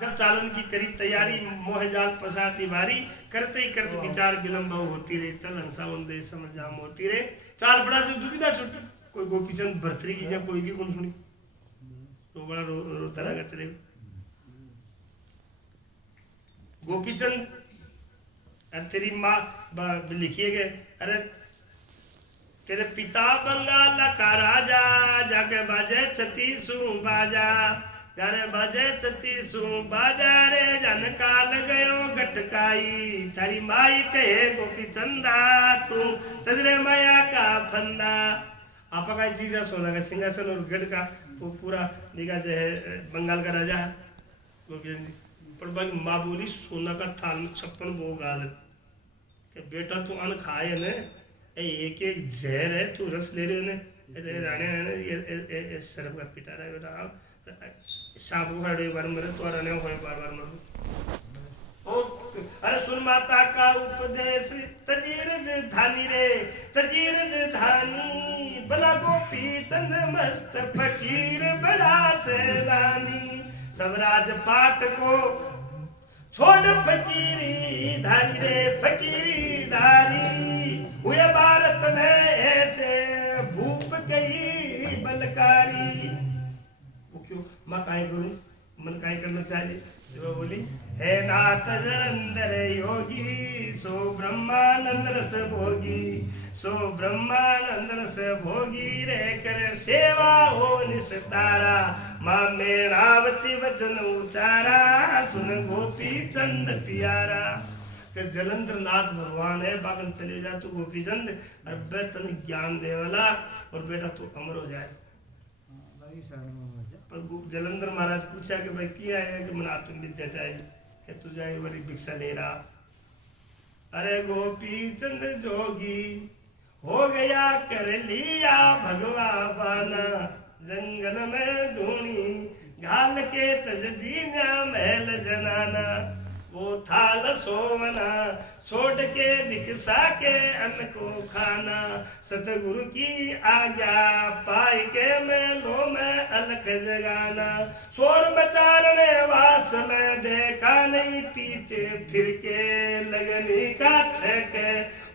जब चालन की करी तैयारी मोह जाल पसाती बारी करते ही करते विचार विलंब होती रे चल हंसा दे समझ जाम होती रे चाल बड़ा जो दुविधा छुट्टी कोई गोपीचंद भर्तरी की या कोई की कौन सुनी तो बड़ा रोता रहेगा चलेगा गोपीचंद अरे तेरी माँ लिखिए गए अरे तेरे पिता बंगाल का राजा जाके बाजे छत्तीसू बाजा यारे बाजे छत्तीसू बाजा रे जन काल गयो गटकाई थारी माई कहे गोपी चंदा तू तजरे माया का फंदा आपा का चीज है सोना का सिंहासन और गढ़ का वो पूरा निका जो है बंगाल का राजा है गोपी चंद पर भाई माँ बोली सोना का थाल 56 भोग आल के बेटा तू अन खाए न एक एक जहर है तू रस ले रहे ने राणे ने ये सरब का पिटा रहा है बेटा सांप को खड़े बार मरे तो राणे को बार बार मरो और अरे सुन माता का उपदेश तजीरज धानी रे तजीरज धानी भला गोपी चंद मस्त फकीर बड़ा सैलानी सब राजपाट को छोड़ फकीरी धारी रे फकीरी धारी हुए भारत में ऐसे भूप गई बलकारी वो क्यों माँ काहे करूं मन काहे करना चाहिए जो बोली है नाथ जलंधर योगी सो ब्रह्मानंद रस भोगी सो ब्रह्मानंद रस भोगी रे कर सेवा हो निस्तारा माँ मेरावती वचन उचारा सुन गोपी चंद प्यारा कि जलंधर नाथ भगवान है बागन चले जा तू गोपी चंद और बेतन ज्ञान दे वाला और बेटा तू अमर हो जाए पर जलंधर महाराज पूछा कि भाई क्या है कि मन आत्म विद्या चाहिए कि तू जाए बड़ी भिक्षा ले रहा अरे गोपी चंद जोगी हो गया कर लिया भगवा बाना जंगल में धूनी घाल के तज दीना महल जनाना वो थाल सोवना छोड़ के भिक्षा के अन्न को खाना सतगुरु की आज्ञा पाई के मेलों में अलख जगाना शोर मचारने वास में देखा नहीं पीछे फिर के लगनी का छक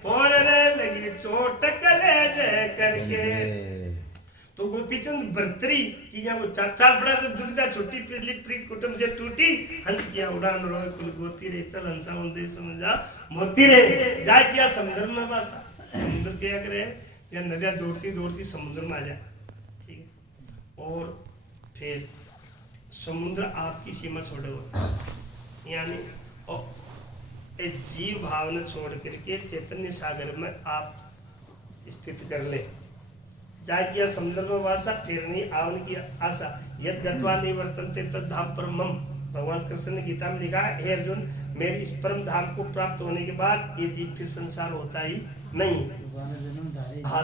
फोड़ने लगी चोट कलेजे करके तो गोपीचंद भर्तरी की यहाँ वो चार बड़ा जो दुविधा छुट्टी पिछली प्रीत कुटुंब से टूटी हंस किया उड़ान रोए कुल गोती रे चल हंसा उन समझा मोती रे जा किया समुद्र में बसा समुद्र क्या करे या नदियाँ दौड़ती दौड़ती समुद्र में आ जाए ठीक है और फिर समुद्र आपकी सीमा छोड़े हुए यानी और एक जीव भावना छोड़ करके चैतन्य सागर में आप स्थित कर ले जाय किया समुद्र में वासा फिर नहीं आवन की आशा यद गत्वा निवर्तन्ते तद धाम परमम भगवान कृष्ण ने गीता में लिखा है हे अर्जुन मेरे इस परम धाम को प्राप्त होने के बाद ये जीव फिर संसार होता ही नहीं हाँ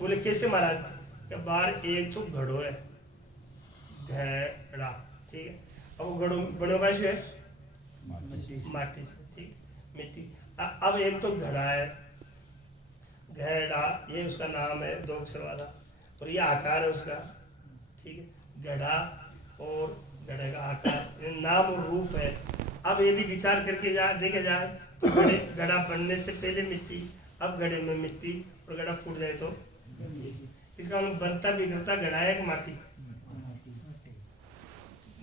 बोले कैसे महाराज क्या बार एक तो घड़ो है घड़ा ठीक है अब वो घड़ो बड़ो का है माटी ठीक मिट्टी अब एक तो घड़ा है घड़ा ये उसका नाम है 2 अक्षर वाला और ये आकार है उसका ठीक है घड़ा और घड़े का आकार नाम और रूप है अब यदि विचार करके देखे जाए तो घड़ा बनने से पहले मिट्टी अब घड़े में मिट्टी और घड़ा फूट जाए तो इसका मतलब बनता बिगड़ता घड़ा है कि माटी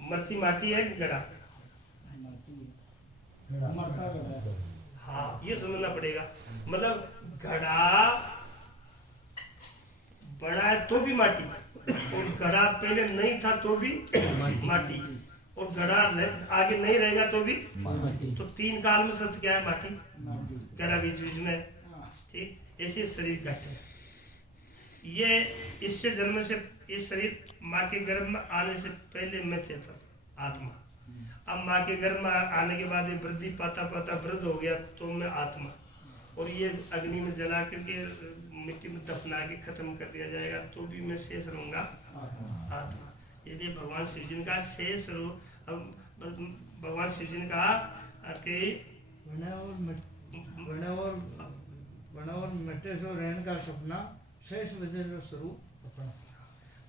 मरती माटी है कि घड़ा हाँ ये समझना पड़ेगा मतलब घड़ा बड़ा है तो भी माटी और घड़ा पहले नहीं था तो भी माटी और घड़ा आगे नहीं रहेगा तो भी तो 3 काल में सत्य क्या है माटी घड़ा बीच बीच में ठीक ऐसे शरीर घट है ये इससे जन्म से इस शरीर माँ के गर्भ में आने से पहले मैं चेतन आत्मा अब माँ के गर्भ में आने के बाद ये वृद्धि पाता पाता वृद्ध हो गया तो मैं आत्मा और ये अग्नि में जला करके मिट्टी में दफना के खत्म कर दिया जाएगा तो भी मैं शेष रहूंगा आत्मा यदि भगवान शिव जी ने कहा शेष रहो अब भगवान शिव जी ने कहा कि बना और मिट्टे से रहने का सपना शेष वजह स्वरूप अपना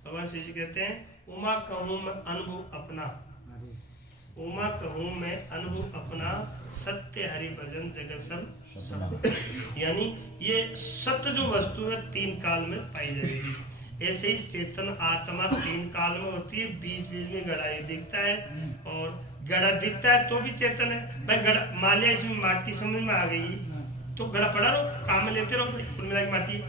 भगवान शिव जी कहते हैं उमा कहूँ मैं अनुभव अपना उमा कहूँ मैं अनुभव अपना, सत्य हरि भजन जगत सब सब। यानी ये सत्य जो वस्तु है तीन काल में पाई जाएगी। ऐसे ही चेतन आत्मा तीन काल में होती है, बीच बीच में घड़ा ये दिखता है, और घड़ा दिखता है तो भी चेतन है भाई। घड़ा मान लिया इसमें माटी समझ में आ गई तो घड़ा पड़ा रहो, काम में लेते रहो भाई, कुल मिला के माटी